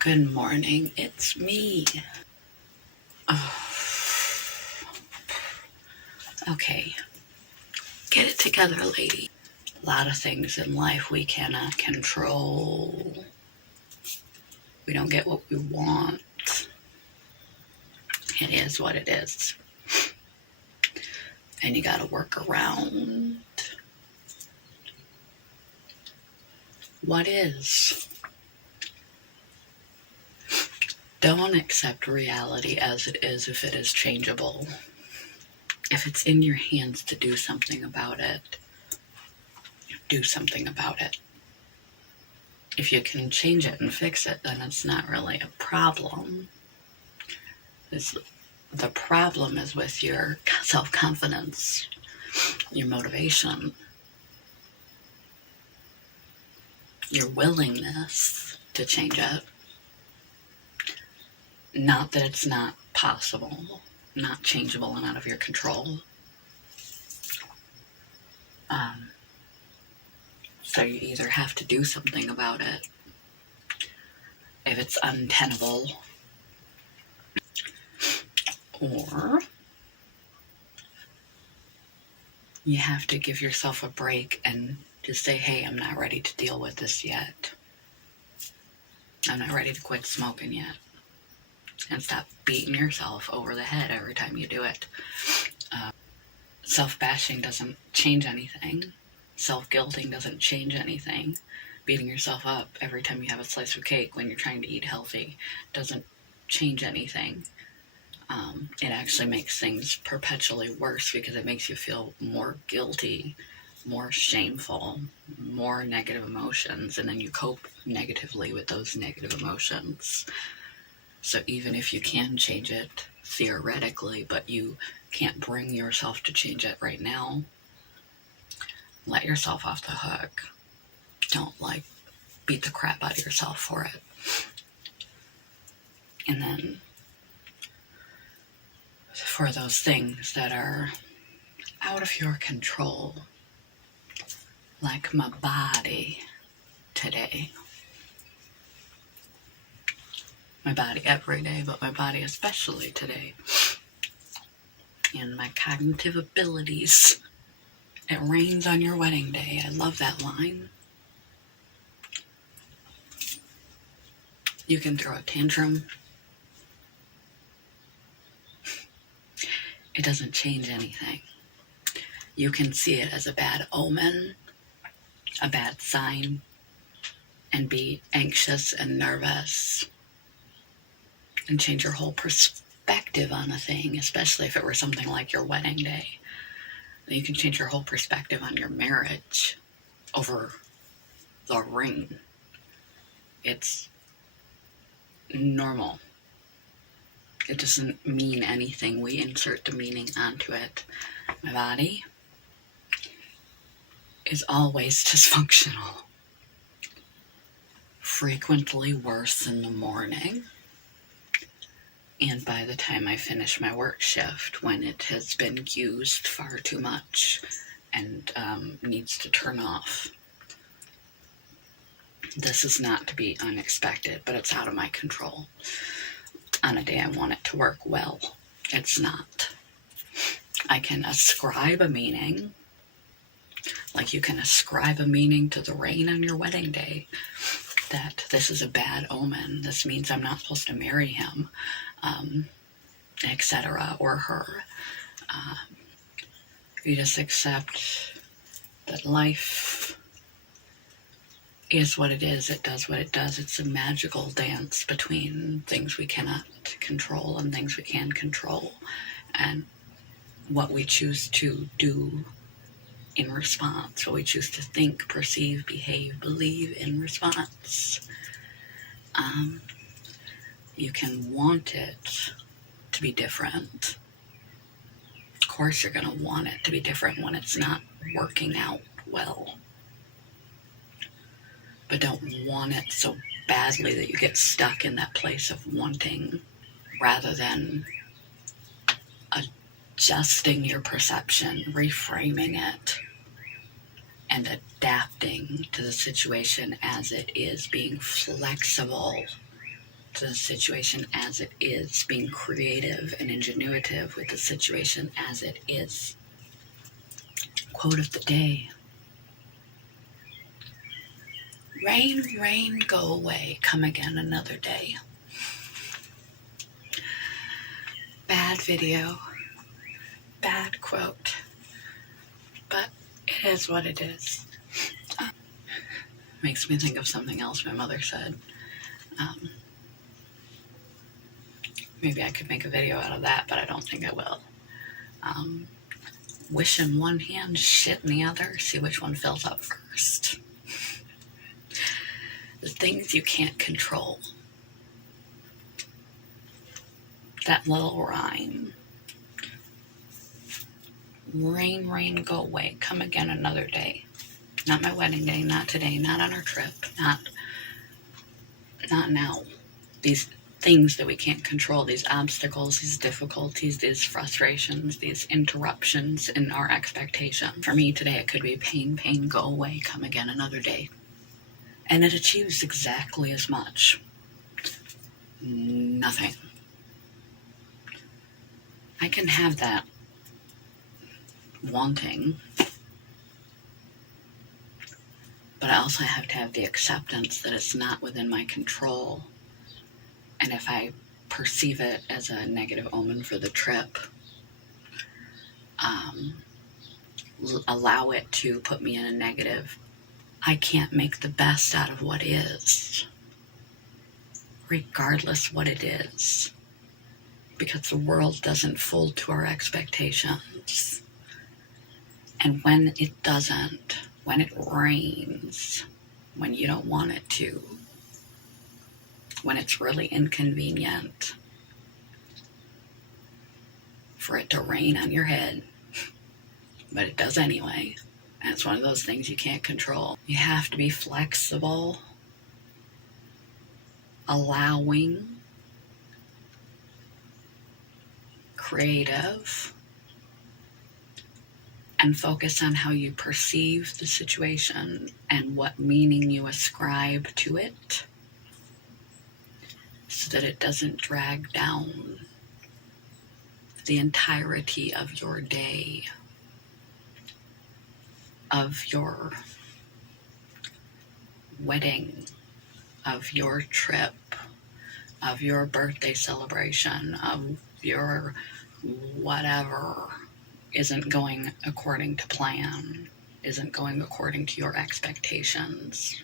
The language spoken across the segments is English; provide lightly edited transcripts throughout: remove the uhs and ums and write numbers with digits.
Good morning, it's me. Oh, okay, get it together, lady. A lot of things in life we cannot control. We don't get what we want. It is what it is. And you gotta work around what is. Don't accept reality as it is if it is changeable. If it's in your hands to do something about it, do something about it. If you can change it and fix it, then it's not really a problem. The problem is with your self-confidence, your motivation, your willingness to change it. Not that it's not possible, not changeable and out of your control. So you either have to do something about it if it's untenable, or you have to give yourself a break and just say, hey, I'm not ready to deal with this yet. I'm not ready to quit smoking yet. And stop beating yourself over the head every time you do it. Self-bashing doesn't change anything. Self-guilting doesn't change anything. Beating yourself up every time you have a slice of cake when you're trying to eat healthy doesn't change anything. It actually makes things perpetually worse because it makes you feel more guilty, more shameful, more negative emotions, and then you cope negatively with those negative emotions. So even if you can change it theoretically, but you can't bring yourself to change it right now, let yourself off the hook. Don't beat the crap out of yourself for it. And then for those things that are out of your control, like my body today. My body every day, but my body especially today. And my cognitive abilities. It rains on your wedding day. I love that line. You can throw a tantrum. It doesn't change anything. You can see it as a bad omen, a bad sign, and be anxious and nervous and change your whole perspective on a thing, especially if it were something like your wedding day. You can change your whole perspective on your marriage over the ring. It's normal. It doesn't mean anything. We insert the meaning onto it. My body is always dysfunctional. Frequently worse in the morning. And by the time I finish my work shift, when it has been used far too much and needs to turn off. This is not to be unexpected, but it's out of my control. On a day I want it to work well, it's not. I can ascribe a meaning, like you can ascribe a meaning to the rain on your wedding day, that this is a bad omen. This means I'm not supposed to marry him, etc., or her. You just accept that life is what it is. It does what it does. It's a magical dance between things we cannot control and things we can control, and what we choose to do in response, what we choose to think, perceive, behave, believe in response. You can want it to be different. Of course you're going to want it to be different when it's not working out well. But don't want it so badly that you get stuck in that place of wanting, rather than adjusting your perception, reframing it, and adapting to the situation as it is, being flexible the situation as it is, being creative and ingenuitive with the situation as it is. Quote of the day: rain, rain, go away, come again another day. Bad video, bad quote, but it is what it is. Makes me think of something else my mother said. Maybe I could make a video out of that, but I don't think I will. Wish in one hand, shit in the other, see which one fills up first. The things you can't control. That little rhyme. Rain, rain, go away, come again another day. Not my wedding day, not today, not on our trip, not now. These things that we can't control, these obstacles, these difficulties, these frustrations, these interruptions in our expectation. For me today, it could be pain, pain, go away, come again another day. And it achieves exactly as much. Nothing. I can have that wanting, but I also have to have the acceptance that it's not within my control. And if I perceive it as a negative omen for the trip, allow it to put me in a negative, I can't make the best out of what is, regardless what it is, because the world doesn't fold to our expectations. And when it doesn't, when it rains, when you don't want it to, when it's really inconvenient for it to rain on your head, but it does anyway, and it's one of those things you can't control. You have to be flexible, allowing, creative, and focus on how you perceive the situation and what meaning you ascribe to it, so that it doesn't drag down the entirety of your day, of your wedding, of your trip, of your birthday celebration, of your whatever isn't going according to plan, isn't going according to your expectations.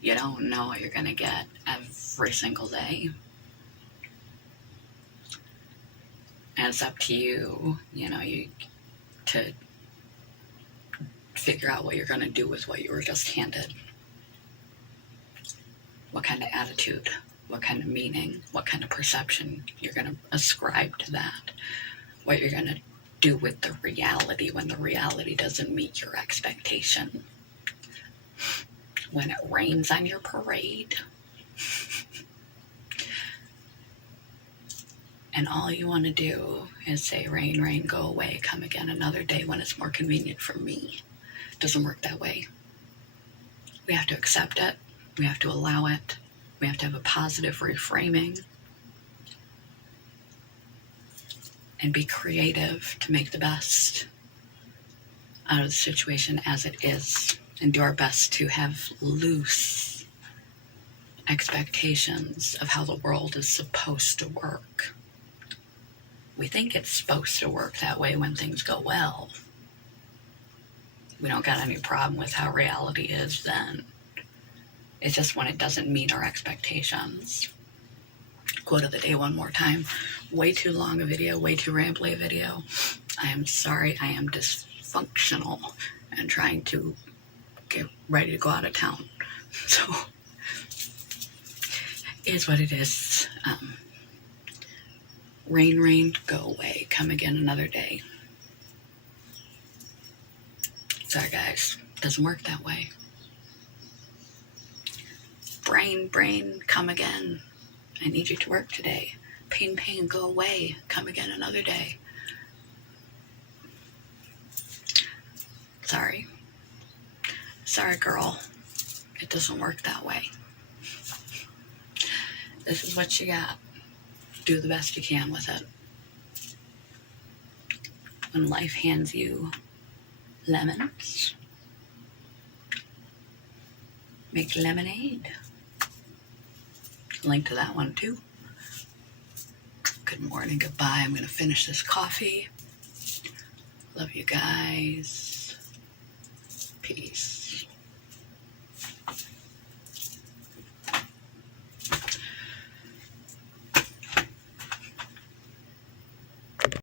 You don't know what you're going to get every single day. And it's up to you, to figure out what you're going to do with what you were just handed. What kind of attitude, what kind of meaning, what kind of perception you're going to ascribe to that. What you're going to do with the reality when the reality doesn't meet your expectation. When it rains on your parade, and all you want to do is say, rain, rain, go away, come again another day when it's more convenient for me. It doesn't work that way. We have to accept it. We have to allow it. We have to have a positive reframing and be creative to make the best out of the situation as it is, and do our best to have loose expectations of how the world is supposed to work. We think it's supposed to work that way when things go well. We don't got any problem with how reality is then. It's just when it doesn't meet our expectations. Quote of the day one more time. Way too long a video, way too rambly a video. I am sorry, I am dysfunctional and trying to get ready to go out of town. So, it is what it is. Rain, rain, go away. Come again another day. Sorry guys, doesn't work that way. Brain, brain, come again. I need you to work today. Pain, pain, go away. Come again another day. Sorry. Sorry, girl. It doesn't work that way. This is what you got. Do the best you can with it. When life hands you lemons, make lemonade. Link to that one too. Good morning, goodbye. I'm going to finish this coffee. Love you guys. Peace.